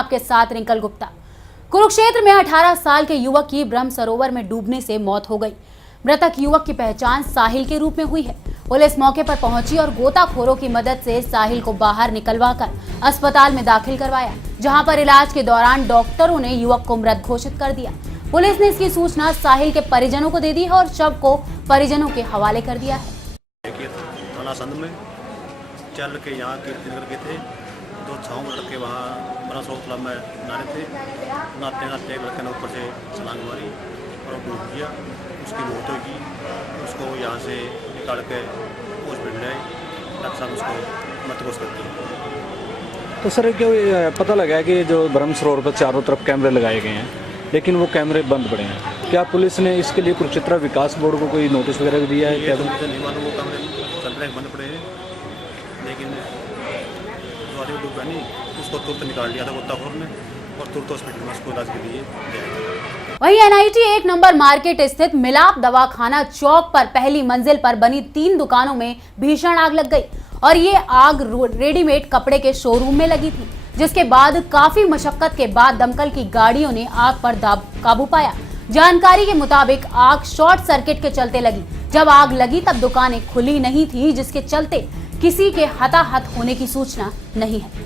आपके साथ रिंकल गुप्ता। कुरुक्षेत्र में 18 साल के युवक की ब्रह्म सरोवर में डूबने से मौत हो गई। मृतक युवक की पहचान साहिल के रूप में हुई है। पुलिस मौके पर पहुंची और गोताखोरों की मदद से साहिल को बाहर निकलवाकर अस्पताल में दाखिल करवाया, जहां पर इलाज के दौरान डॉक्टरों ने युवक को मृत घोषित कर दिया। पुलिस ने इसकी सूचना साहिल के परिजनों को दे दी है और शव को परिजनों के हवाले कर दिया है। थाना संध में चल के यहाँ कीर्तन करके थे, दो छाँव में लड़के वहाँ बड़ा सरोवर में नहा रहे थे। नहाते नहाते एक लड़के ने ऊपर से छलांग मारी और डूब गया, उसकी मौत होगी। उसको यहाँ से निकाल के हॉस्पिटल आए, डॉक्टर साहब उसको मृत घोषित कर दिया। तो सर क्यों पता लगा है कि जो ब्रह्म सरोवर पर चारों तरफ कैमरे लगाए गए हैं, लेकिन वो कैमरे बंद पड़े हैं। क्या पुलिस ने इसके लिए कुरुक्षेत्र विकास बोर्ड को कोई नोटिस वगैरह भी दिया है? क्या नहीं मालूम, वो कैमरे चल रहे बंद पड़े हैं, लेकिन डूबा नहीं, उसको तुरंत निकाल लिया था गोताखोर ने और तुरंत हॉस्पिटल में उसको इलाज के लिए दिया। वहीं एनआईटी 1 नंबर मार्केट स्थित मिलाप दवाखाना चौक पर पहली मंजिल पर बनी 3 दुकानों में भीषण आग लग गई और ये आग रेडीमेड कपड़े के शोरूम में लगी थी, जिसके बाद काफी मशक्कत के बाद दमकल की गाड़ियों ने आग पर काबू पाया। जानकारी के मुताबिक आग शॉर्ट सर्किट के चलते लगी। जब आग लगी तब दुकानें खुली नहीं थी, जिसके चलते किसी के हताहत होने की सूचना नहीं है।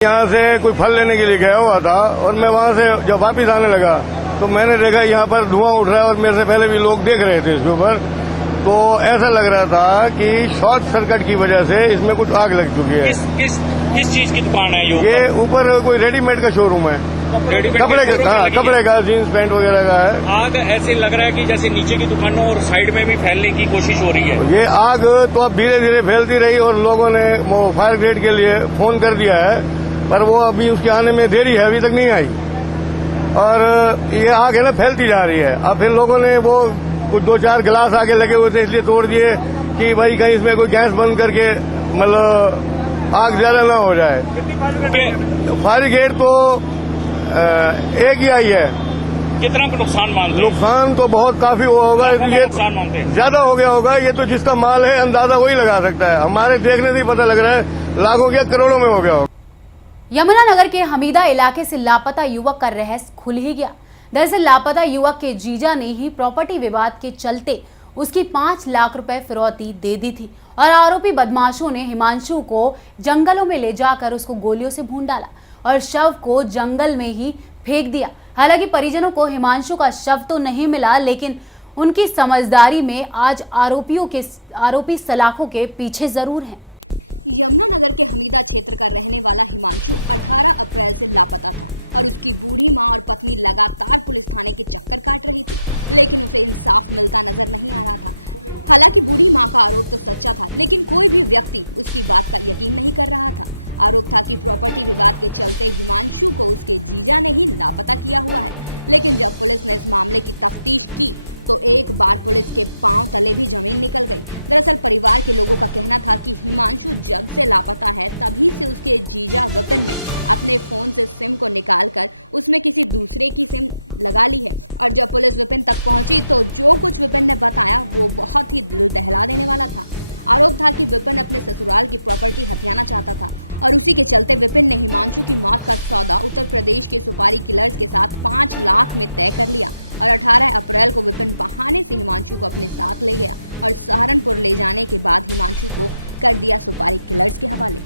यहाँ से कोई फल लेने के लिए गया हुआ था और मैं वहाँ से जब वापस आने लगा तो मैंने देखा यहाँ पर धुआं उठ रहा है और मेरे से पहले भी लोग देख रहे थे इसके ऊपर। तो ऐसा लग रहा था कि शॉर्ट सर्किट की वजह से इसमें कुछ आग लग चुकी है। किस चीज की दुकान है ये ऊपर कोई रेडीमेड का शोरूम है, कपड़े का जीन्स पैंट वगैरह का है। आग ऐसे लग रहा है कि जैसे नीचे की दुकानों और साइड में भी फैलने की कोशिश हो रही है। ये आग तो अब धीरे धीरे फैलती रही और लोगों ने फायर ब्रिगेड के लिए फोन कर दिया है, पर वो अभी उसके आने में देरी है, अभी तक नहीं आई। और ये आग है ना फैलती जा रही है। अब फिर लोगों ने वो कुछ 2-4 गिलास आगे लगे हुए थे इसलिए तोड़ दिए कि भाई कहीं इसमें कोई गैस बंद करके मतलब आग ज्यादा ना हो जाए। फायर ब्रिगेड तो एक ही आई है। कितना नुकसान मानते? नुकसान तो बहुत काफी हुआ होगा, ये ज्यादा हो गया होगा। ये तो जिसका माल है अंदाजा वही लगा सकता है, हमारे देखने से ही पता लग रहा है लाखों क्या करोड़ों में हो गया होगा। यमुनानगर के हमीदा इलाके से लापता युवक का रहस्य खुल ही गया। दरअसल लापता युवक के जीजा ने ही प्रॉपर्टी विवाद के चलते उसकी 5 लाख रुपए फिरौती दे दी थी और आरोपी बदमाशों ने हिमांशु को जंगलों में ले जाकर उसको गोलियों से भून डाला और शव को जंगल में ही फेंक दिया। हालांकि परिजनों को हिमांशु का शव तो नहीं मिला, लेकिन उनकी समझदारी में आज आरोपी सलाखों के पीछे जरूर हैं। यमुनानगर के हमीदा क्षेत्र का रहने वाला हिमांशु 18 अप्रैल से लापता था और उसकी बूढ़ी मां और पत्नी लगातार पुलिस थाने के चक्कर काट रही थी, लेकिन उसे इंसाफ मिलता नजर नहीं आ रहा था। हालांकि बूढ़ी मां का आरोप तो सच्चा था, लेकिन कोई भी व्यक्ति उसकी बात का यकीन नहीं कर रहा था। आरोप था कि प्रॉपर्टी विवाद के चलते हिमांशु को उसके जीजा ने ही लापता किया हुआ है, लेकिन जब पुलिस ने इस मामले की तफ्तीश की तो एक बार पुलिस के पांव तले भी जमीन निकल गई। दरअसल परिवार के लोगों का कहना था कि हिमांशु जब से लापता है तभी से उसके जीजा विपिन ने अपने फोन से सिम को निकालकर उसमें किसी दूसरे की सिम लगा ली है और जब पुलिस विपिन तक पहुंची तो जो कुछ विपिन ने बताया वो बहुत ही दिल दहला देने वाला था। आरोप था कि विपिन अपने ससुराल की प्रॉपर्टी हथियाना चाहता था और उसी के चलते विपिन ने हिमांशु की मौत का सौदा उत्तर प्रदेश के सुपारी किलर्स के साथ 5 लाख में तय कर लिया और 18 अप्रैल को विपिन बहाने से हिमांशु को अपने साथ ले गया और सहारनपुर ले जाने के बाद हिमांशु को कर दिया सुपारी किलर्स के हवाले।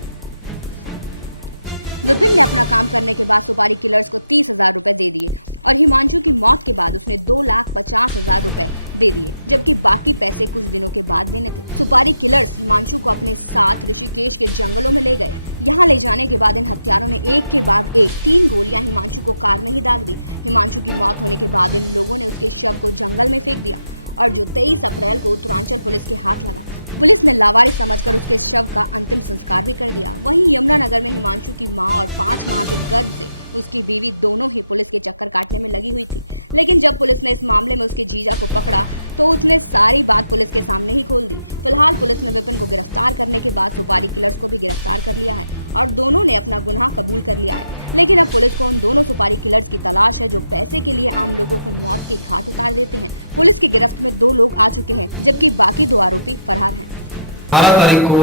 विपिन ने अपना काम करने के बाद सुपारी किलर्स को 30,000 रुपए दे दिए और हिमांशु की मौत के बाद उसने 2,50,000 रुपए दे दिए, जबकि बाकी पैसे कुछ दिनों के बाद देने थे। सुपारी किलर्स हिमांशु को अपने साथ ऋषिकेश के जंगलों में ले गए। यहाँ ले जाने के बाद इन हत्यारों ने एक के बाद एक 3 गोलियां हिमांशु को कार में ही दाग दी। हिमांशु की मौत होने के बाद इन लोगों ने उसके शव को जंगल में फेंक दिया और जो 23 अप्रैल को उत्तरांचल पुलिस के हाथ लगा। पुलिस ने लावारिस समझकर उसके शव का अंतिम संस्कार भी कर दिया। वहीं यमुनानगर में हिमांशु की मां और 5 माह के गर्भ से उसकी बीवी दोनों ही पुलिस के चक्कर काटने में लगी हुई थी। लेकिन जब पुलिस ने इस मामले में उसके जीजा को पकड़ा तो उसने सारी बात पुलिस के सामने ही खोल दी। फिलहाल पुलिस ने विपिन को गिरफ्तार करने के बाद सुपारी किलर्स को भी गिरफ्तार कर लिया है और दोनों ने अपना गुनाह कबूल कर लिया है। लेकिन अब पुलिस को उन दोनों सुपारी किलर्स की तलाश है जो पैसे के लिए आम लोगों को मौत के घाट उतार देते हैं। पुलिस की गिरफ्त में 2 लोग आ चुके हैं जबकि बाकी 2 आरोपी फरार हैं। 12 तारीख को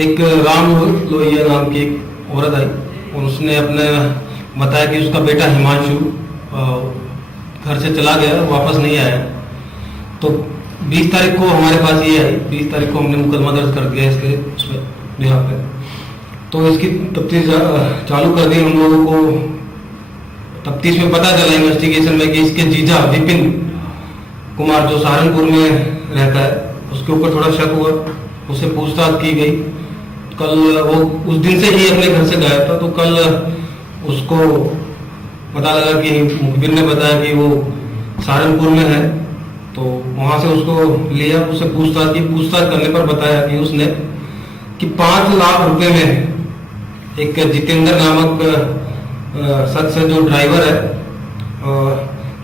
एक राम लोहिया नाम की एक औरत आई और उसने अपने बताया कि उसका बेटा हिमांशु घर से चला गया, वापस नहीं आया। तो 20 तारीख को हमारे पास ये आई। 20 तारीख को हमने मुकदमा दर्ज कर दिया इसके उसमें बिहार पे। तो इसकी तफ्तीश चालू कर दी। हम लोगों को तफ्तीश में पता चला इन्वेस्टिगेशन में कि इसके जीजा विपिन कुमार जो सहारनपुर में रहता है उसके ऊपर थोड़ा शक हुआ, उससे पूछताछ की गई। कल वो उस दिन से ही अपने घर से गायब था, तो कल उसको पता लगा कि मुखबिर ने बताया कि वो सहारनपुर में है। तो वहां से उसको लिया, उससे पूछताछ की। पूछताछ करने पर बताया कि उसने कि 5 लाख रुपए में एक जितेंद्र नामक शख्स है जो ड्राइवर है,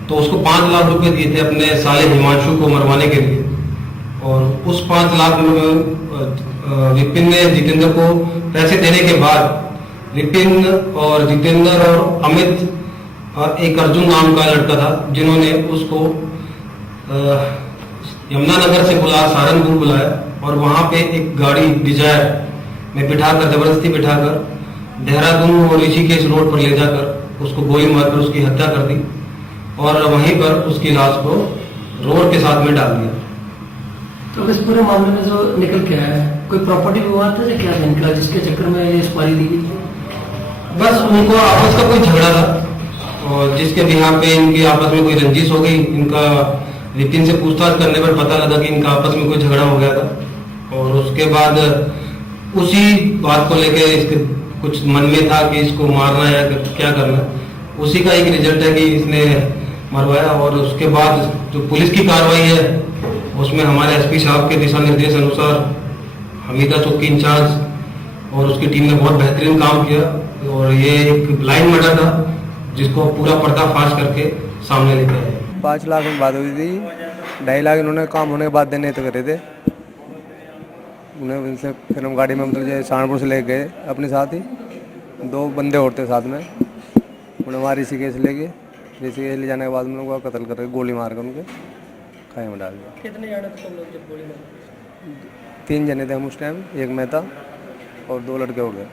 तो उसको 5 लाख रुपए दिए थे अपने साले हिमांशु को मरवाने के लिए। और उस 5 लाख में विपिन ने जितेंद्र को पैसे देने के बाद विपिन और जितेंद्र और अमित एक अर्जुन नाम का लड़का था जिन्होंने उसको यमुनानगर से सहारनपुर बुलाया और वहां पे एक गाड़ी डिजायर में बिठाकर जबरदस्ती बिठाकर देहरादून और ऋषिकेश रोड पर ले जाकर उसको गोली मारकर उसकी हत्या कर दी और वहीं पर उसकी लाश को रोड के साथ में डाल दिया। तो इस पूरे मामले में जो निकल के आया है, कोई प्रॉपर्टी विवाद था या क्या था इनका जिसके चक्कर में ये सुपारी दी गई? बस उनको आपस का कोई झगड़ा था और जिसके बिहार पे इनकी आपस में कोई रंजिश हो गई। इनका विपिन से पूछताछ करने पर पता लगा कि इनका आपस में कोई झगड़ा हो गया था और उसके बाद उसी बात को लेकर इसके कुछ मन में था कि इसको मारना है या क्या करना। उसी का एक रिजल्ट है कि इसने मरवाया। और उसके बाद जो पुलिस की कार्रवाई है उसमें हमारे एसपी साहब के दिशा निर्देश अनुसार हमीदा चौकी इंचार्ज और उसकी टीम ने बहुत बेहतरीन काम किया और ये एक ब्लाइंड मर्डर था जिसको पूरा पर्दाफाश करके सामने लेके आए। 5 लाख में बात हुई थी, 2.5 लाख इन्होंने काम होने के बाद देने तो करे थे उन्हें। उनसे फिर हम गाड़ी में मतलब सहारनपुर से ले गए अपने साथ ही 2 बंदे और थे साथ में। उन्हें वहाँ ऋषिकेश ले गए। ऋषिकेश ले जाने के बाद उन लोगों का कत्ल करके गोली मार कर उनके खाए में डाल दिया। कितने जाने थे तुम लोग जब गोली मारी? 3 जने थे हम उस टाइम, एक मैं था और 2 लड़के हो गए।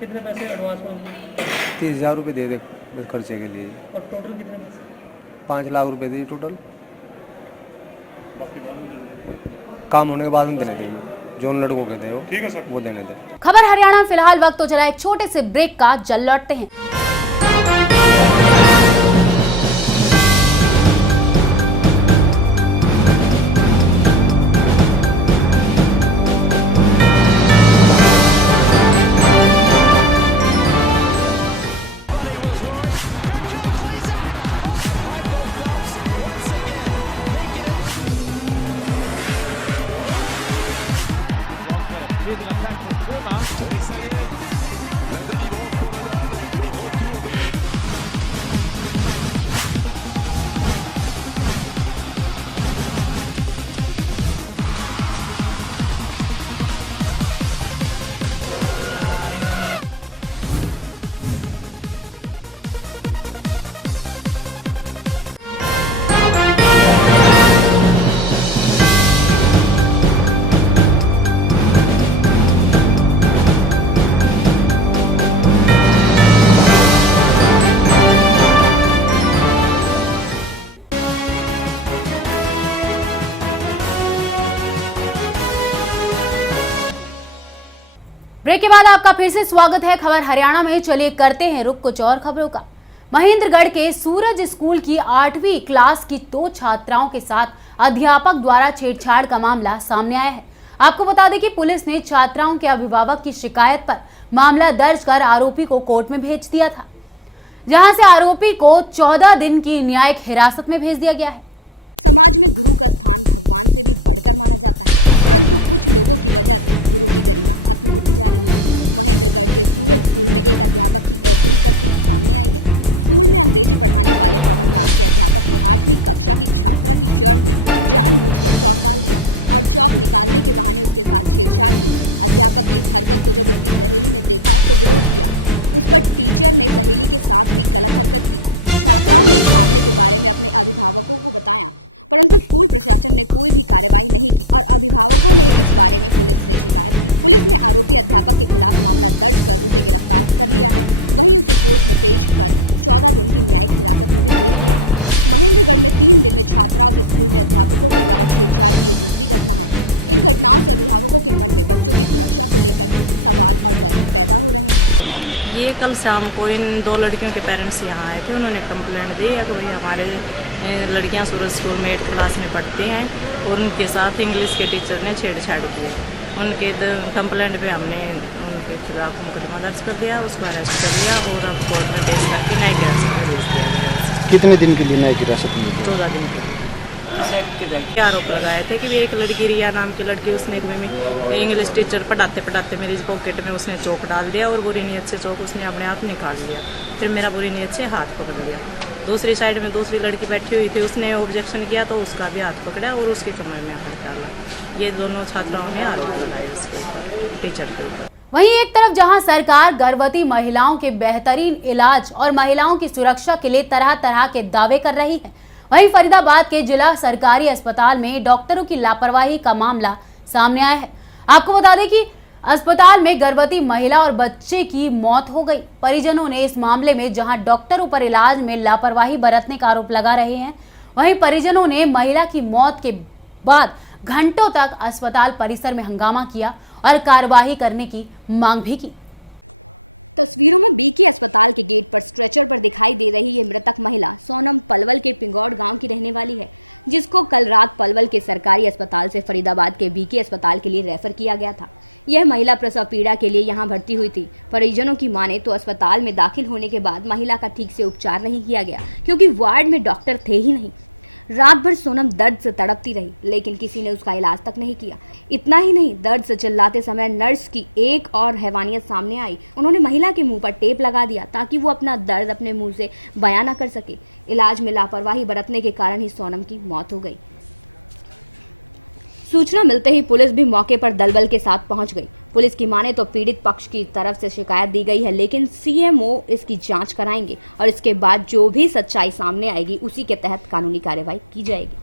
कितने पैसे एडवांस में? 30,000 रुपये दे दे बस खर्चे के लिए। और टोटल कितने पैसे? 5 लाख रुपए दिए टोटल। काम होने के बाद में देने थे जो उन लड़कों के थे वो देने थे। खबर हरियाणा। फिलहाल वक्त तो चला एक छोटे से ब्रेक का, जल लौटते हैं। ब्रेक के बाद आपका फिर से स्वागत है खबर हरियाणा में। चलिए करते हैं रुख कुछ और खबरों का। महेंद्रगढ़ के सूरज स्कूल की 8वीं क्लास की 2 छात्राओं के साथ अध्यापक द्वारा छेड़छाड़ का मामला सामने आया है। आपको बता दें कि पुलिस ने छात्राओं के अभिभावक की शिकायत पर मामला दर्ज कर आरोपी को कोर्ट में भेज दिया था, जहां से आरोपी को 14 दिन की न्यायिक हिरासत में भेज दिया गया है। समाज में गुरु का स्थान भगवान से भी बढ़कर माना जाता है, परंतु कुछ लोगों की वजह से गुरु की गरिमा खत्म होती जा रही है। महेंद्रगढ़ के सूरज स्कूल में एक अध्यापक की ऐसी ही करतूत सामने आई है। स्कूल में अंग्रेजी पढ़ाने वाले पवन नाम के अध्यापक ने 8वीं कक्षा की छात्रा की शर्ट में जानबूझकर चौक डाल दिया और चौक निकालने के बहाने उसके साथ छेड़छाड़ की। अध्यापक की इस हरकत को जब उसकी सहेली ने देखा तो विरोध किया। उस पर टीचर ने सहेली के साथ भी गलत हरकत की। छात्राओं ने इस मामले के बारे में अपने अभिभावकों को बताया, परंतु स्कूल प्रशासन ने कोई भी कार्रवाई नहीं की और अभिभावकों ने इस बारे में पुलिस से शिकायत की। पुलिस ने आरोपी अध्यापक के खिलाफ मामला दर्ज कर उसे गिरफ्तार कर लिया है। वहीं उसे कोर्ट में पेश कर 14 दिन की न्यायिक हिरासत में भी भेज दिया है। महेंद्रगढ़ में 3 दिन में छात्राओं से स्कूल में अध्यापकों के द्वारा छेड़छाड़ की ये दूसरी घटना है। इन घटनाओं से अभिभावकों के मन में बच्चों की सुरक्षा को लेकर सवाल और डर पैदा हो रहे हैं। ये कल शाम को इन 2 लड़कियों के पेरेंट्स यहाँ आए थे। उन्होंने कंप्लेंट दी है कि भाई हमारे लड़कियाँ सूरज स्कूल में 8th क्लास में पढ़ती हैं और उनके साथ इंग्लिश के टीचर ने छेड़छाड़ की है। उनके कंप्लेंट पे हमने उनके खिलाफ मुकदमा दर्ज कर दिया, उसको अरेस्ट कर लिया और अब कोर्ट में पेश करके न्यायिक हिरासत में भेज दिया गया। कितने दिन के लिए न्यायिक हिरासत में? 14 दिन के लिए। आरोप लगाए थे कि एक लड़की रिया नाम की लड़की, उसने इंग्लिश टीचर पढ़ाते मेरी पॉकेट में उसने चौक डाल दिया और बुरी नीयत से चौक उसने अपने आप निकाल लिया। फिर मेरा बुरी नीयत से हाथ पकड़ लिया। दूसरी साइड में दूसरी लड़की बैठी हुई थी, उसने ऑब्जेक्शन किया तो उसका भी हाथ पकड़ा और उसके कमर में हाथ डाला। ये दोनों छात्राओं ने आरोप लगाए उसके ऊपर, टीचर के ऊपर। वहीं एक तरफ जहां सरकार गर्भवती महिलाओं के बेहतरीन इलाज और महिलाओं की सुरक्षा के लिए तरह तरह के दावे कर रही है, वहीं फरीदाबाद के जिला सरकारी अस्पताल में डॉक्टरों की लापरवाही का मामला सामने आया है। आपको बता दें कि अस्पताल में गर्भवती महिला और बच्चे की मौत हो गई। परिजनों ने इस मामले में जहां डॉक्टरों पर इलाज में लापरवाही बरतने का आरोप लगा रहे हैं, वहीं परिजनों ने महिला की मौत के बाद घंटों तक अस्पताल परिसर में हंगामा किया और कार्रवाई करने की मांग भी की। तस्वीरों में बीके अस्पताल के गेट पर स्ट्रेचर पर दिखाई दे रही ये मृतक महिला सोनम पलवल के पिंगौड़ गांव की रहने वाली है, जिसको कल रात पलवल के सरकारी अस्पताल से फरीदाबाद के बीके अस्पताल के लिए रेफर किया गया था। यह महिला प्रसव पीड़ा के लिए यहां भर्ती हुई थी। परिजनों की माने तो अस्पताल में दाखिल होने के बाद महिला का ठीक से उपचार नहीं किया गया, क्योंकि वार्ड में डॉक्टर थे ही नहीं। रात भर सोनम दर्द से तड़पती रही, लेकिन किसी ने उसका इलाज तक नहीं किया। इतना ही नहीं, दर्द से चिल्लाते समय नर्स की एक और हैवानियत सामने आई। उन्होंने महिला के मुंह पर टेप लगा दिया ताकि वो अपना दर्द अपने मुंह से बयां न कर सके। इलाज में लापरवाही बरतने के कारण ही सोनम की मौत हो गई। सूचना मिलते ही पुलिस भी मौके पर दलबल के साथ पहुंच गई। पुलिस की माने तो पीड़ित पक्ष की तरफ से शिकायत दी गई है, लेकिन सीएमओ इसकी जांच कराएंगे और इसके बाद जो भी सच्चाई सामने आएगी उसी के तहत कानूनी कार्रवाई की जाएगी।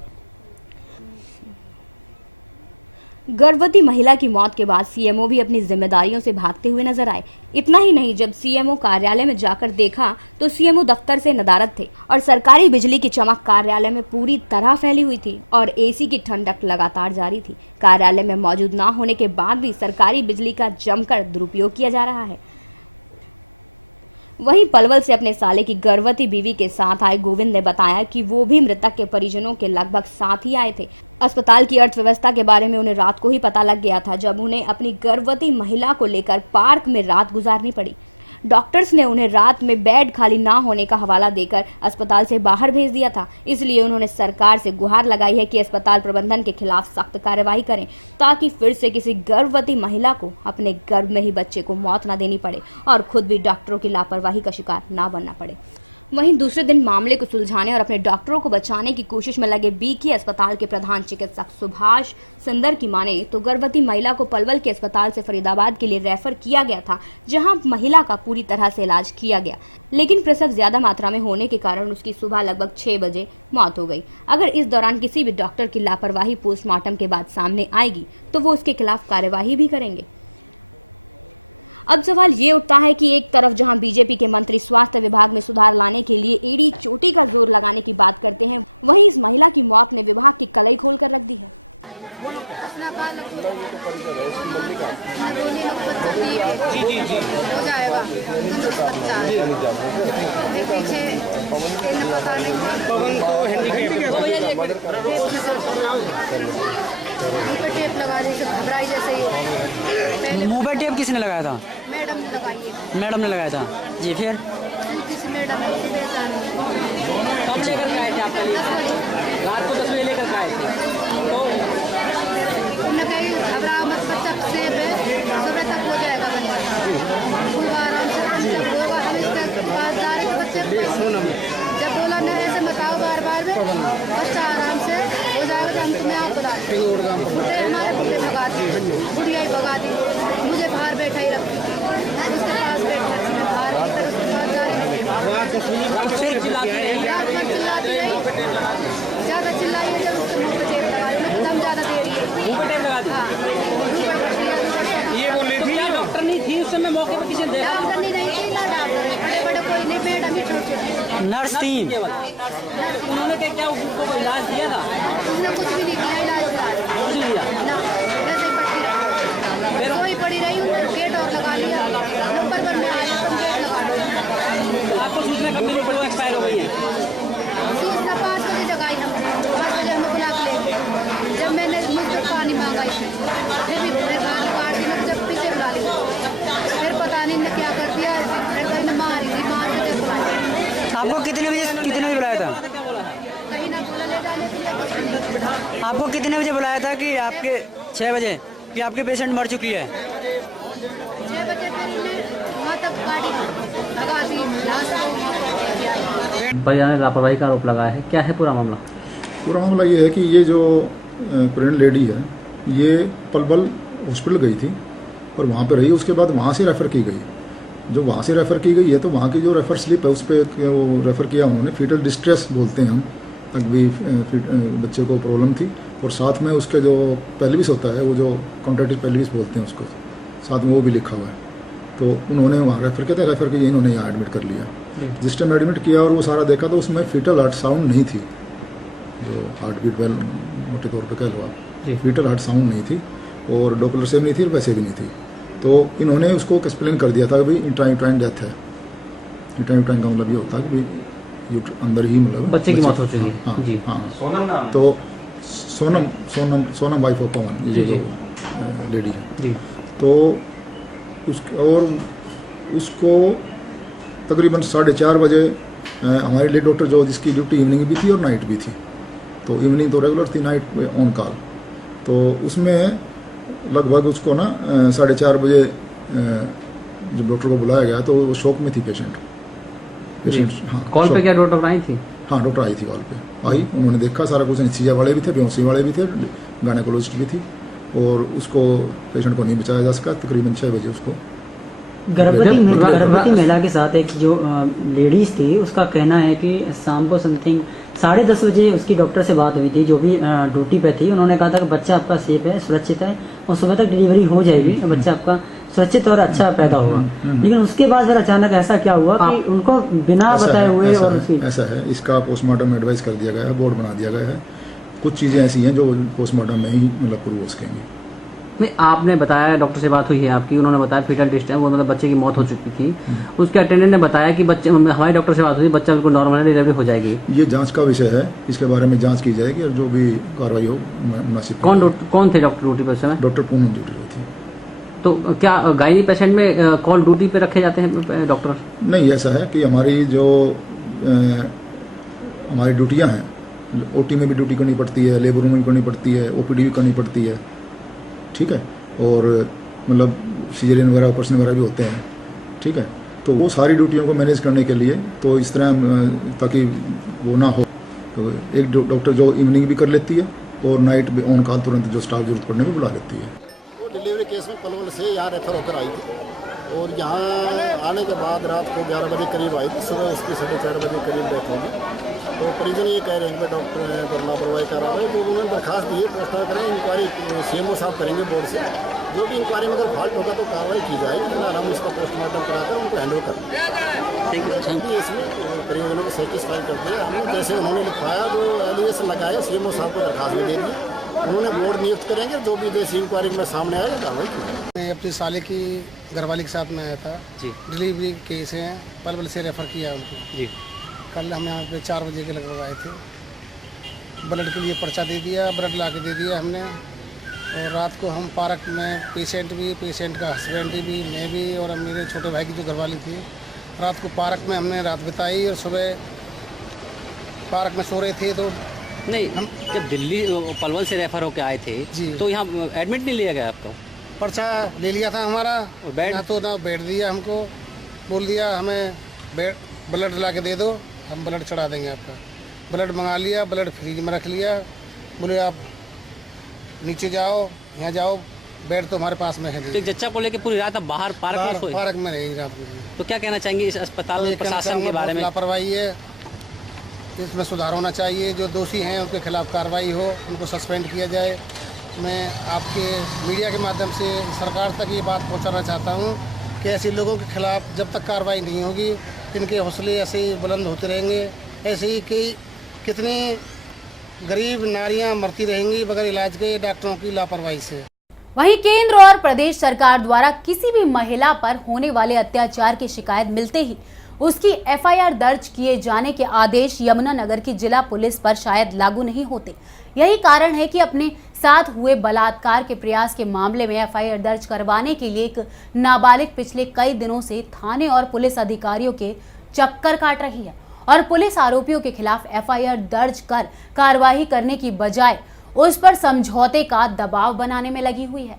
गर्भवती महिला की मौत के बाद सीएमओ भी अपनी जिम्मेदारियों से भागते हुए नजर आए। इतना ही नहीं, जब सीएमओ कार्यालय में जाकर देखा तो सीएमओ दफ्तर से नदारद थे और सरकारी बिजली की चमक कार्यालय में पूरी तरह फैली हुई थी और एसी की ठंडक लगातार जारी थी। कार्यालय में मौजूद न होने के बाद भी सरकारी बिजली का जमकर दुरुपयोग किया जा रहा है। वहीं पलवल से अपने साले की गर्भवती बीवी के साथ आए गोविंद ने बताया कि वो भी मृतक के परिजनों के लगभग साथ ही आए थे। अस्पताल की अर्थव्यवस्था के बारे में उन्हें रात को ही पता लग गया था, जब उन्हें अपनी गर्भवती महिला को लेकर पार्क में रात गुजारनी पड़ी। डॉक्टर्स ने उन्हें रात में बेड खाली ना होने का हवाला देकर अस्पताल से बाहर भेज दिया था। इसलिए उन्होंने सरकार से गुहार लगाई है कि अस्पताल प्रबंधन के खिलाफ सख्त कार्रवाई करें, ताकि फिर से किसी गर्भवती महिला को अपने गर्भ में ही बच्चे को मौत न देनी पड़े और खुद भी डॉक्टरों की लापरवाही का शिकार न बनना पड़े। वहीं दूसरे दिन मामले को सुलझाने और अपने डॉक्टरों को बचाने की कोशिश में लगे बीके अस्पताल के प्रधान चिकित्सक सुभाष सुंदर की माने तो गर्भवती महिला को पलवल के अस्पताल से फरीदाबाद के लिए रेफर किया गया था, जहां महिला का पूरी तरह से इलाज किया गया, लेकिन प्रसव ज्यादा मात्रा में होने के कारण उसकी सुबह लगभग 6 बजे मौत हो गई। अगर इस दौरान किसी भी डॉक्टर की लापरवाही पोस्टमार्टम के बाद सामने आएगी तो वो उसके खिलाफ कार्यवाही भी करेंगे। अब सवाल ये उठता है कि एक तरफ जहां बीजेपी के मंत्री स्वास्थ्य विभाग में सुधार लाने के लिए एड़ी चोटी का जोर लगाने की बात करते हैं, वहीं इस महिला की मौत ने विभाग की कलई खोल कर रख दी है। मुंह पर टेप किसने लगाया था? मैडम ने लगाई है। मैडम ने लगाया था जी। फिर किस मैडम कब लेकर के आए थे आपके लिए? रात को 10 बजे लेकर के आए थे तो घबराओ मत, बच्चा सेफ है, सुबह तक हो जाएगा बंदा। खूब आराम से हम इसके पास जा रहे थे बच्चे को, जब बोला ना ऐसे मत आओ बार बार में, बच्चा आराम से हो जाएगा तो हम तुम्हें आप बुला बुढ़े हमारे बुढ़े भगा दी, बुढ़िया ही भगा दी, मुझे बाहर बैठा ही रखी, उसके पास बैठा थी मैं बाहर, फिर उसके पास जा रही रात भर चिल्लाती रही। ज़्यादा चिल्लाई है, जब उसके मुँह पे टेप लगा दी, एकदम ज़्यादा दे रही है। मुंह पे टेप लगा दी। तो क्या डॉक्टर नहीं थी उस समय मौके पर? किसी ने देखा? डॉक्टर नहीं थी ना, डॉक्टर बड़े बड़े कोई नहीं, मैडम ही छोटे नर्स थी केवल। उन्होंने क्या उनको कोई इलाज दिया था? उसने कुछ भी नहीं किया, इलाज कुछ नहीं दिया। ना, ऐसे ही पट्टी रखी, फिर वही पड़ी रही, उन्होंने गेट और लगा लिया, नंबर पर में आया तो गेट लगा दिया। तो आपको सूचना कब मिली कि वो एक्सपायर हो गई है? सूचना 5 बजे जगाई हमने, 5 बजे हमें बुला के ले गए। जब मैंने मुझसे पानी मांगा इसमें, फिर भी गाली काट दी, मैं जब पीछे बुला ली, फिर पता नहीं ने क्या कर दिया, फिर ने मारी थी, मार के देखो। आपको कितने बजे बुलाया था? कहीं ना बोला ले जाने के लिए। आपको कितने बजे बुलाया था कि आपके 6 बजे कि आपके पेशेंट मर चुकी है? 6 बजे फिर वहाँ तक गाड़ी लगा दी, लास्ट परिवार ने लापरवाही का आरोप लगाया है, क्या है पूरा मामला? पूरा मामला ये है कि ये जो प्रेग्नेंट लेडी है, ये पलवल हॉस्पिटल गई थी और वहाँ पे रही, उसके बाद वहाँ से रेफ़र की गई। जो वहाँ से रेफ़र की गई है तो वहाँ की जो रेफ़र स्लिप है उस पर वो रेफ़र किया उन्होंने, फीटल डिस्ट्रेस बोलते हैं हम, तक भी बच्चे को प्रॉब्लम थी, और साथ में उसके जो पेल्विस होता है, वो जो कॉन्ट्रैक्टिव पेल्विस बोलते हैं उसको, साथ में वो भी लिखा हुआ है। तो उन्होंने वहाँ रेफ़र किया था, रेफ़र किया, इन्होंने यहाँ एडमिट कर लिया। जिस टाइम एडमिट किया और वो सारा देखा तो उसमें फीटल हार्ट साउंड नहीं थी, जो हार्ट बीट वेल मोटे तौर पर कह लो आप, फीटल हार्ट साउंड नहीं थी, और डॉपलर से भी नहीं थी और वैसे भी नहीं थी। तो इन्होंने उसको एक्सप्लेन कर दिया था कि भाई इंट्रायूट्राइन डेथ है। इंट्रायूट्राइन का मतलब ये होता है कि अंदर ही मतलब बच्चे की मौत हो चुकी है। हाँ जी हाँ। तो सोनम वाइफ ऑफ पवन, ये जो लेडी है जी, तो उसको तकरीबन 4:30 बजे हमारे लिए डॉक्टर जो जिसकी ड्यूटी इवनिंग भी थी और नाइट भी थी, तो इवनिंग तो रेगुलर थी, नाइट ऑन कॉल, तो उसमें लगभग उसको ना 4:30 बजे जब डॉक्टर को बुलाया गया तो वो शॉक में थी पेशेंट। हाँ, कॉल पे क्या डॉक्टर आई थी? हाँ, डॉक्टर आई थी कॉल पे, आई, उन्होंने देखा सारा कुछ, एनेस्थीसिया वाले भी थे, बेहोशी वाले भी थे, गायनेकोलॉजिस्ट भी थी, और उसको पेशेंट को नहीं बचाया जा सका। तकरीबन 6 बजे उसको गर्भवती महिला के साथ एक जो लेडीज थी, उसका कहना है कि शाम को समथिंग 10:30 बजे उसकी डॉक्टर से बात हुई थी, जो भी ड्यूटी पे थी। उन्होंने कहा था कि बच्चा आपका सेफ है, सुरक्षित है, और सुबह तक डिलीवरी हो जाएगी, बच्चा आपका सुरक्षित और अच्छा पैदा होगा। लेकिन उसके बाद फिर अचानक ऐसा क्या हुआ कि उनको बिना बताए हुए, और ऐसा है, इसका पोस्टमार्टम एडवाइस कर दिया गया है, बोर्ड बना दिया गया है। कुछ चीज़ें ऐसी हैं जो पोस्टमार्टम में ही मतलब प्रूव हो सकेंगी। नहीं, आपने बताया, डॉक्टर से बात हुई है आपकी, उन्होंने बताया फीटल डिस्ट्रेस, वो मतलब बच्चे की मौत हो चुकी थी। उसके अटेंडेंट ने बताया कि बच्चे, हमारे डॉक्टर से बात हुई, बच्चा बिल्कुल नॉर्मल है, डिलीवरी हो जाएगी। ये जांच का विषय है, इसके बारे में जांच की जाएगी और जो भी कार्रवाई हो मुनासिब। कौन थे डॉक्टर ड्यूटी पर उस समय? डॉक्टर पूनम ड्यूटी पर थी। तो क्या गायनी पेशेंट में कॉल ड्यूटी पे रखे जाते हैं डॉक्टर? नहीं, ऐसा है कि हमारी जो हमारी ड्यूटियाँ हैं, ओटी में भी ड्यूटी करनी पड़ती है, लेबर रूम में करनी पड़ती है, ओपीडी भी करनी पड़ती है, ठीक है, और मतलब सीजरियन वगैरह ऑपरेशन वगैरह भी होते हैं, ठीक है। तो वो सारी ड्यूटियों को मैनेज करने के लिए, तो इस तरह ताकि वो ना हो, तो एक डॉक्टर जो इवनिंग भी कर लेती है और नाइट भी ऑन कॉल तुरंत जो स्टाफ जरूरत पड़ने में बुला लेती है। वो डिलीवरी केस में पलवल से यहाँ रेफर होकर आई थी, और यहाँ आने के बाद रात को 11 बजे करीब आई थी, सुबह उसकी 4:30 बजे करीब डेथ होगी। तो परिजन ये कह रहे हैं कि डॉक्टर ने लापरवाही कर रहा है, तो उन्होंने दरखास्त दी, प्रस्ताव करें, इंक्वायरी सीएमओ साहब करेंगे बोर्ड से, जो भी इंक्वायरी में अगर फॉल्ट होगा तो कार्रवाई की जाएगी, हम इसका पोस्टमार्टम कराकर उनको हैंडओवर करेंगे। इसमें परिजनों को सेटिस्फाई करते हैं हम, जैसे उन्होंने लिखाया, जो एलिगेशन लगाया सीएमओ साहब को दरखास्त भी देंगे, उन्होंने बोर्ड नियुक्त करेंगे, जो भी जैसी इंक्वायरी में सामने आएगा कार्रवाई की। मैं अपनी साले की घरवाली के साथ में आया था जी, डिलीवरी केस है, पलवल से रेफ़र किया उनको जी। कल हम यहाँ पे 4 बजे के लगभग आए थे, ब्लड के लिए पर्चा दे दिया, ब्लड ला के दे दिया हमने, और रात को हम पार्क में पेशेंट का हस्बैंड भी, मैं भी, और मेरे छोटे भाई की जो घरवाली थी, रात को पार्क में हमने रात बिताई, और सुबह पार्क में सो रहे थे तो नहीं, जब दिल्ली पलवल से रेफर होकर आए थे तो यहाँ एडमिट नहीं लिया गया आपको? पर्चा ले लिया था हमारा, और बेड ना बेड दिया हमको, बोल दिया हमें ब्लड ला के दे दो, हम ब्लड चढ़ा देंगे आपका। ब्लड मंगा लिया, ब्लड फ्रीज में रख लिया, बोले आप नीचे जाओ, यहाँ जाओ, बेड तो हमारे पास में है। तो एक जच्चा को लेके पूरी रात आप बाहर पार्क में सोए? पार्क में रही रात में। तो क्या कहना चाहेंगे इस अस्पताल प्रशासन के बारे में? लापरवाही है, इसमें सुधार होना चाहिए। जो दोषी हैं उनके खिलाफ कार्रवाई हो, उनको सस्पेंड किया जाए। मैं आपके मीडिया के माध्यम से सरकार तक ये बात पहुंचाना चाहता हूं कि ऐसे लोगों के खिलाफ जब तक कार्रवाई नहीं होगी, इनके हौसले ऐसे ही बुलंद होते रहेंगे। ऐसे ही कितनी गरीब नारियां मरती रहेंगी बगैर इलाज के डॉक्टरों की लापरवाही से। वहीं केंद्र और प्रदेश सरकार द्वारा किसी भी महिला पर होने वाले अत्याचार की शिकायत मिलते ही उसकी एफआईआर दर्ज किए जाने के आदेश यमुनानगर की जिला पुलिस पर शायद लागू नहीं होते। यही कारण है कि अपने साथ हुए बलात्कार के प्रयास के मामले में एफआईआर दर्ज करवाने के लिए एक नाबालिग पिछले कई दिनों से थाने और पुलिस अधिकारियों के चक्कर काट रही है और पुलिस आरोपियों के खिलाफ एफआईआर दर्ज कर कार्रवाई करने की बजाय उस पर समझौते का दबाव बनाने में लगी हुई है।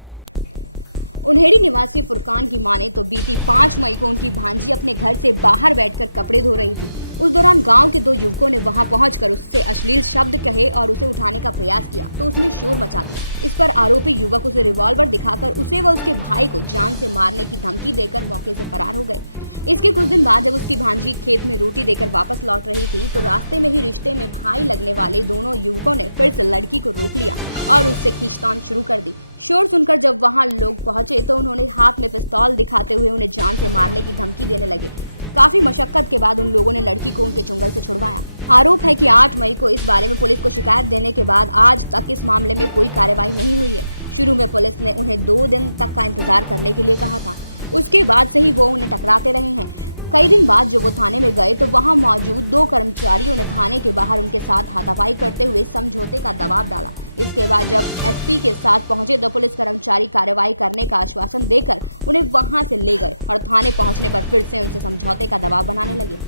उन्हेड़ी निवासी फुरकान की माने तो बीती 5 मई को उनकी भांजी अपने घर से बाहर बैठकर कपड़े धो रही थी। उस दौरान गांव के 2 युवकों ने वहां पहुंचकर उससे अश्लील शब्द कहे और उसे उठाने का प्रयास किया तो उसने शोर मचा दिया। इस पर आरोपी युवक उसे रिवॉल्वर दिखाकर उसे व उसके भाई को जान से मारने की धमकी देकर मौके से फरार हो गए। इसके कुछ दिन बाद जब उसकी भांजी खेत में रोटी देकर वापस लौट रही थी तो रास्ते में ही रिश्ते में भाई लगने वाले दोनों युवकों ने फिर से लड़की को रोक लिया और उससे खींचतान शुरू कर दी। शोर सुनकर जब वहां लोग पहुंचे तो उन्होंने हाथ में पिस्तौल दिखाते हुए उन्हें जान से मारने की धमकी देने लगे। काफी मशक्कत के बाद उन लोगों ने लड़की को उनके चुंगल से छुड़वाया। आरोप है कि 8 मई को इस बारे में पुलिस को शिकायत देने के बाद आज तक इस मामले में कोई कार्रवाई नहीं हुई है। शुरू में पुलिस ने उन्हें 2 दिन तक का इंतजार करने के लिए कहा था, उसके बाद से ही वो उन्हें टकराते रहे हैं। कई दिन बाद जब वो थाने में गए तो वहां मौजूद 2 कर्मचारियों ने थाने के बाहर उनके साथ हाथापाई करते हुए समझौते का दबाव डाला। इसके बाद जब एसपी के साथ पहुंचे तो पुलिस कर्मचारी कार्रवाई करने का आश्वासन देकर उन्हें वहां से ले गए और थाने पहुंचने पर फिर से उनसे समझौते का दबाव बनाने लगे।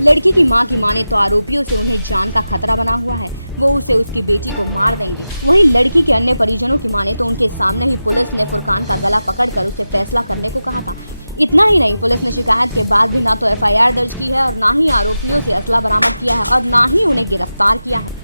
लड़की की मां की माने तो आरोपियों से उन्हें जान का खतरा बना हुआ है, वो उसे उसकी बेटी को मार देंगे। वहीं लड़की के अन्य परिजनों की माने तो उनके सामने ही पुलिस ने फुरकान का गला पकड़कर उसे फैसला करने को कहा था। इतना ही नहीं, पुलिस ने शिकायत के बाद भी ना तो एफआईआर दर्ज की है और ना ही आरोपियों से असला बरामद किया है और ना ही उन्हें गिरफ्तार किया है।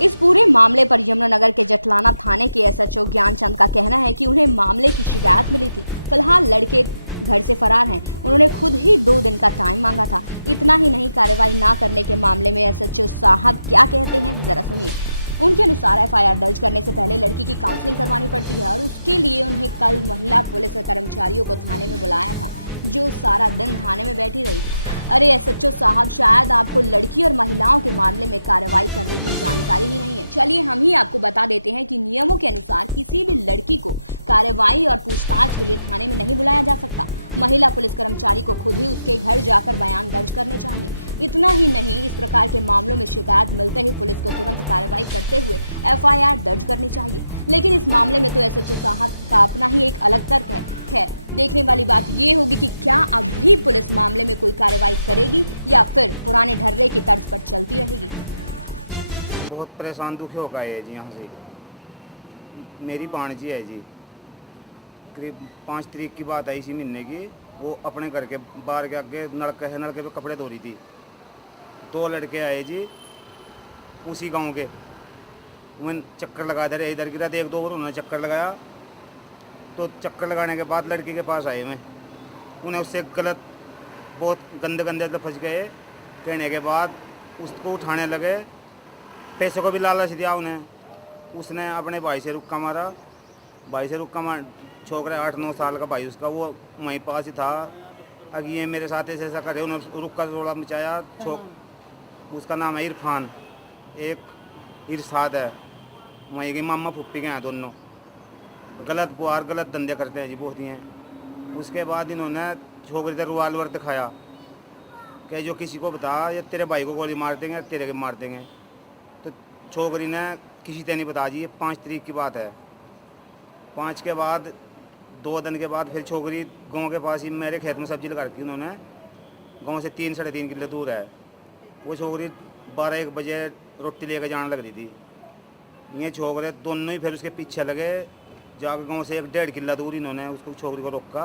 इस पूरे मामले पर यमुनानगर के जटलाना थाने के एसएचओ ज्ञानचंद का कहना है कि उन्हें मामले की शिकायत मिली थी। फिलहाल लड़के घर से फरार हैं। उन्होंने खुद ही 2 दिन का टाइम मांगा था। इतना ही नहीं, कार्रवाई ना करने के मामले में एसएचओ साहब क्या कहते हैं जरा सुनिए। उनके अनुसार एफआईआर दर्ज करने से पहले लड़की की काउंसलिंग करवानी पड़ती है और उसके लिए उन्हें कल महिला पुलिस कर्मचारियों को थाने में बुलाया था, जो सारा दिन थाने में बैठी रही। अरे एसएचओ साहब, शायद आपको लड़की और महिलाओं के मामले में कार्रवाई करने की जानकारी ही नहीं है। चलिए हम ही आपको बता देते हैं कि नियमों के अनुसार किसी भी लड़की को कार्रवाई और पूछताछ के लिए थाने में नहीं बुलाया जा सकता। महिला पुलिस कर्मचारी को खुद ही उसके घर जाकर बयान दर्ज करने चाहिए। इतना ही नहीं, इस प्रकार के मामलों में शिकायत मिलते ही पुलिस को तुरंत कार्रवाई करते हुए एफआईआर दर्ज करनी चाहिए। लेकिन इस मामले में तो एसएचओ साहब का अपना ही एक अलग तर्क है। खैर, देखने वाली बात ये होगी कि क्या अब भी पुलिस मामले में कोई कार्रवाई करेगी या फिर पुराने ढर्रे की तर्ज पर चलती रहेगी। बहुत परेशान दुखी होकर आए जी। यहाँ से मेरी भांजी है जी, करीब 5 तारीख की बात आई इसी महीने की। वो अपने घर के बाहर के आगे नलके है, नलके पे कपड़े धो रही थी। 2 लड़के आए जी उसी गांव के, उन्हें चक्कर लगा दे रहे, इधर गिरा, 1-2 बार उन्होंने चक्कर लगाया। तो चक्कर लगाने के बाद लड़की के पास आए मैं, उन्हें उससे गलत बहुत गंदे गंदे फंस गए। कहने के बाद उसको उठाने लगे, पैसे को भी लालच दिया उन्हें। उसने अपने भाई से रुक्का मारा, भाई से रुक्का मार, छोकरा 8-9 साल का भाई उसका, वो वहीं पास ही था। अगर ये मेरे साथ ऐसा करे, उन्होंने रुक्का रोड़ा मचाया। उसका नाम है इरफान, एक इरशाद है, वहीं की मामा फुप्पी के हैं दोनों। गलत बुआर गलत धंधे करते हैं जी, बहुत ही हैं। उसके बाद इन्होंने छोकरी से रिवाल्वर दिखाया कि जो किसी को बता या तेरे भाई को गोली मार देंगे, तेरे के मार देंगे। तो छोकरी ने किसी से नहीं बता जी। 5 तारीख की बात है। 5 के बाद 2 दिन के बाद फिर छोकरी गांव के पास ही मेरे खेत में सब्जी लगा रखी उन्होंने। गांव से 3-3.5 किलो दूर है। वो छोकरी 12-1 बजे रोटी लेकर जाने लग रही थी। ये छोकरे दोनों ही फिर उसके पीछे लगे, जाकर गाँव से 1-1.5 किला दूर इन्होंने उसको छोकरी को रोका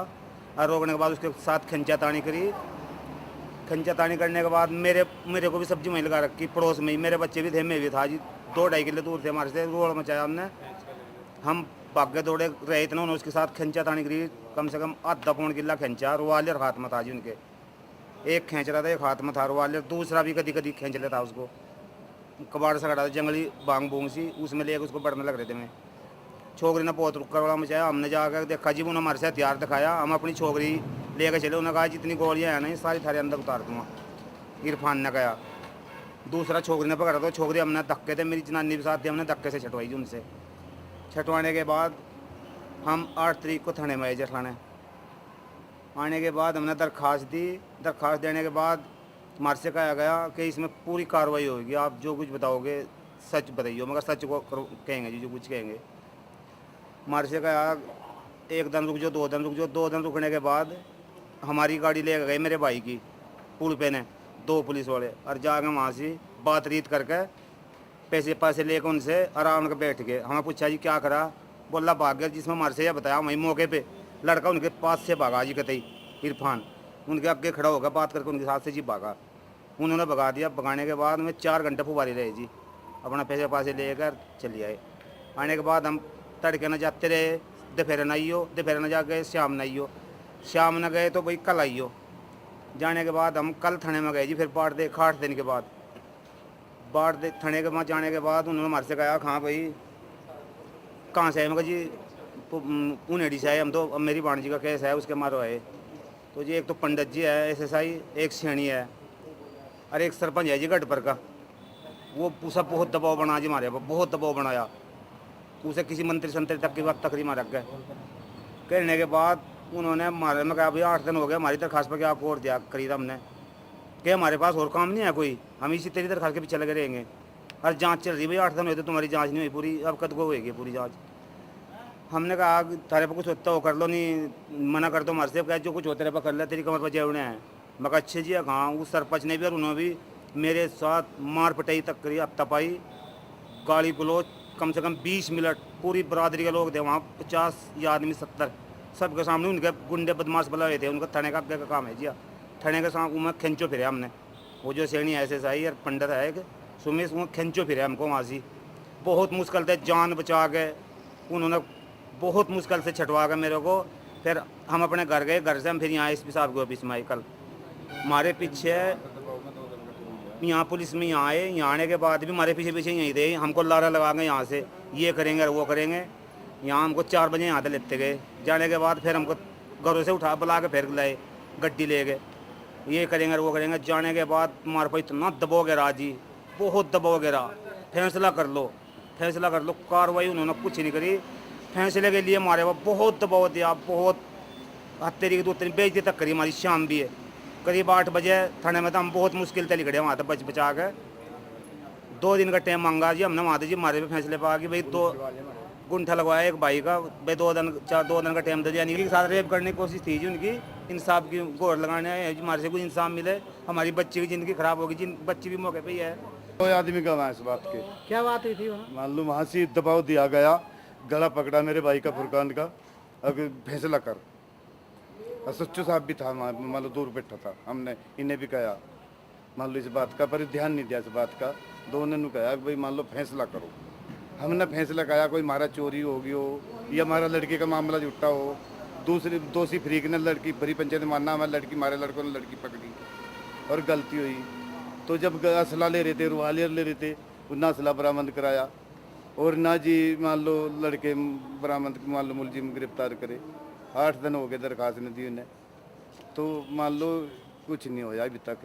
और रोकने के बाद उसके साथ खंचातानी करी। खंचातानी करने के बाद मेरे को भी सब्जी वहीं लगा रखी पड़ोस में ही, मेरे बच्चे भी थे, मैं भी था जी। 2-2.5 किलो दूर थे हमारे से, रोड मचाया हमने। हम भागे दौड़े रहे इतना, उन्होंने उसके साथ खंचातानी करी। कम से कम आधा पौन किला खंचा, रुवालियर हाथ में था जी उनके। एक खींच रहा था, एक हाथ में था रुवालियर, दूसरा भी कभी कभी खींच लेता उसको। कबाड़ से खड़ा था, जंगली बांग बूंग सी, उसमें लेकर उसको बढ़ने लग रहे थे। मैं छोकरी ने बहुत रुक करवा मचाया। हमने जाकर देखा जी, उन्होंने हमारे से हथियार दिखाया। हम अपनी छोकरी लेकर चले। उन्होंने कहा जितनी गोलियाँ हैं ना सारी थारे अंदर उतार दूँगा। इरफान ने कहा। दूसरा छोकरी ने पकड़ा तो छोकरी हमने धक्के थे, मेरी जनानी के साथ थी, हमने धक्के से छटवाई जी उनसे। छटवाने के बाद हम 8 तारीख को थाने में आए जेठाने। आने के बाद हमने दरख्वास्त दी। दरख्वास्त देने के बाद हमारे से कहा गया कि इसमें पूरी कार्रवाई होगी, आप जो कुछ बताओगे सच बताइए, मगर सच को कहेंगे जी, जो कुछ कहेंगे। हमारे से कहा 1 दिन रुक जाओ, 2 दिन रुक जाओ। 2 दिन रुकने के बाद हमारी गाड़ी ले गए मेरे भाई की, पुल पे ने 2 पुलिस वाले, और जाकर वहाँ से बात रीत करके पैसे लेकर उनसे आराम कर बैठ गए। हमें पूछा जी क्या करा, बोला भाग गया। जिसमें हमारे से यह बताया वहीं मौके पे लड़का उनके पास से भागा जी, कतई इरफान उनके आगे खड़ा होगा, बात करके उनके साथ से जी भागा। उन्होंने भगा दिया। भगाने के बाद में 4 घंटे फुवारी रहे जी, अपना पैसे लेकर चले आए। आने के बाद हम तड़के न जाते रहे, दोपहर न आइयो, दोपहर न जा गए, शाम न आइयो, शाम न गए तो भाई कल आइयो। जाने के बाद हम कल थाने में गए जी, फिर 8 दिन के बाद थाने के वहाँ जाने के बाद उन्होंने हमारे से कहा हाँ भाई कहाँ से आए। मगर जी उनेडी से आए हम, तो अब मेरी भांजी का केस है उसके मारो आए। तो जी एक तो पंडित जी है SSI, एक श्रेणी है और एक सरपंच है जी गढ़पुर का। वो सब बहुत दबाव बना जी हमारे, बहुत दबाव बनाया। उसे किसी मंत्री संतरी तक की बात तकरीर में रख गए। कहने के बाद उन्होंने हमारे में कहा भाई 8 दिन हो गए, हमारी दरखास्त पर क्या आपको और दिया खरीदा हमने कि हमारे पास और काम नहीं है कोई, हम इसी तेरी दरखास्त के पीछे लगे रहेंगे। और जांच चल रही भाई, 8 दिन हुए तो तुम्हारी जांच नहीं हुई पूरी, अब कद को होगी पूरी जांच। हमने कहा तारे पर कुछ होता हो कर लो, नहीं मना कर दो हमारे से, क्या जो कुछ होते रहे पर कर ले, तेरी कमर पर जेवड़े हैं। मैं कहा अच्छे जी हाँ। उस सरपंच ने भी और उन्होंने भी मेरे साथ मार पिटाई तक करी, हत्तापाई, गाली गलोच, कम से कम 20 मिनट। पूरी बरादरी के लोग थे वहाँ, 50 आदमी 70 सबके सामने उनके गुंडे बदमाश बुलाए थे। उनका थाने का आगे का काम है जी, थाने के सामने उन्हें खींचो फिरे हमने। वो जो श्रेणी SSI और पंडित है एक सुमेश, वो खींचो फिरे हमको वहाँ से। बहुत मुश्किल थे, जान बचा के उन्होंने बहुत मुश्किल से छटवा के मेरे को। फिर हम अपने घर गए, घर से हम फिर यहाँ SP साहब के ऑफिस में आए। कल हमारे पीछे यहाँ पुलिस में यहाँ आए। यहाँ आने के बाद भी हमारे पीछे यहीं थे, हमको लारा लगा के यहाँ से ये करेंगे और वो करेंगे। यहाँ हमको 4 बजे यहाँ से लेते गए। जाने के बाद फिर हमको घरों से उठा बुला के फिर लाए, गड्डी ले गए, ये करेंगे और वो करेंगे। जाने के बाद हमारे पर इतना दबाव गिरा जी, बहुत दबाव गिरा, फैसला कर लो, फैसला कर लो। कार्रवाई उन्होंने कुछ नहीं करी। फैसले के लिए हमारे पास बहुत दबाव दिया, बहुत हत्तेरी 2-3 बेइज्जती तक करी हमारी। शाम भी है करीब 8 बजे थाने में, तो हम बहुत मुश्किल से निकले वहाँ तक बचा के। 2 दिन का टाइम मांगा जी हमने वहाँ जी, हमारे भी फैसले पा कि भाई 2 गुंठा लगवाया एक भाई का, भाई 2 दिन का टाइम दे दिया। के साथ रेप करने की कोशिश थी जी उनकी, इंसाफ की गोर लगाने आए हमारे से कुछ इंसाफ मिले, हमारी बच्ची की ज़िंदगी खराब होगी। जिन बच्ची भी मौके पे ही है। 2 आदमी का वहाँ इस बात के क्या बात हुई थी वहाँ? मान लो वहाँ से दबाव दिया गया, गला पकड़ा मेरे भाई का फुरकान का, अब फैसला कर। और सच्चू साहब भी था, मान लो दूर बैठा था। हमने इन्हें भी कहा मान लो इस बात का, पर ध्यान नहीं दिया इस बात का। दोनों ने कहा भाई मान लो फैसला करो। हमने फैसला कहा कोई हमारा चोरी हो गई हो या हमारा लड़के का मामला जुटा हो, दूसरी दोषी फरीक ने लड़की बड़ी पंचायत मानना, हमारे लड़की हमारे लड़कों ने लड़की पकड़ी और गलती हुई। तो जब असला ले रहे थे, रुवालियर ले रहे थे, ना असला बरामद कराया और ना जी मान लो लड़के बरामद, मान लो मुलजिम गिरफ्तार करे। 8 दिन हो गए दरखास्त ने दी उन्हें, तो मान लो कुछ नहीं होया अभी तक।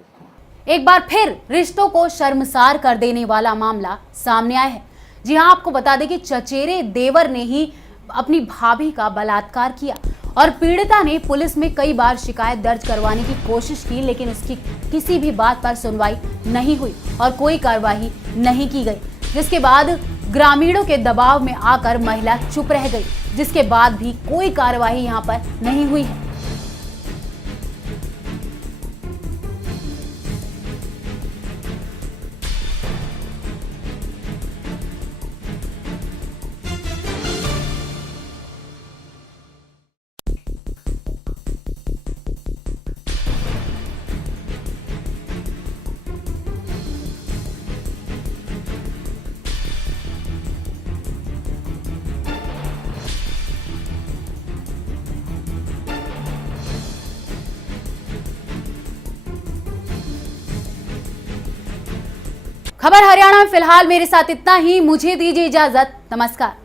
एक बार फिर रिश्तों को शर्मसार कर देने वाला मामला सामने आया है। जी हां, आपको बता दें कि चचेरे देवर ने ही अपनी भाभी का बलात्कार किया और पीड़िता ने पुलिस में कई बार शिकायत दर्ज करवाने की कोशिश की, लेकिन इसकी किसी भी बात पर सुनवाई नहीं हुई और कोई कार्रवाई नहीं की गई। जिसके बाद ग्रामीणों के दबाव में आकर महिला चुप रह गई, जिसके बाद भी कोई कार्रवाई यहां पर नहीं हुई है। खबर हरियाणा में फिलहाल मेरे साथ इतना ही। मुझे दीजिए इजाजत। नमस्कार।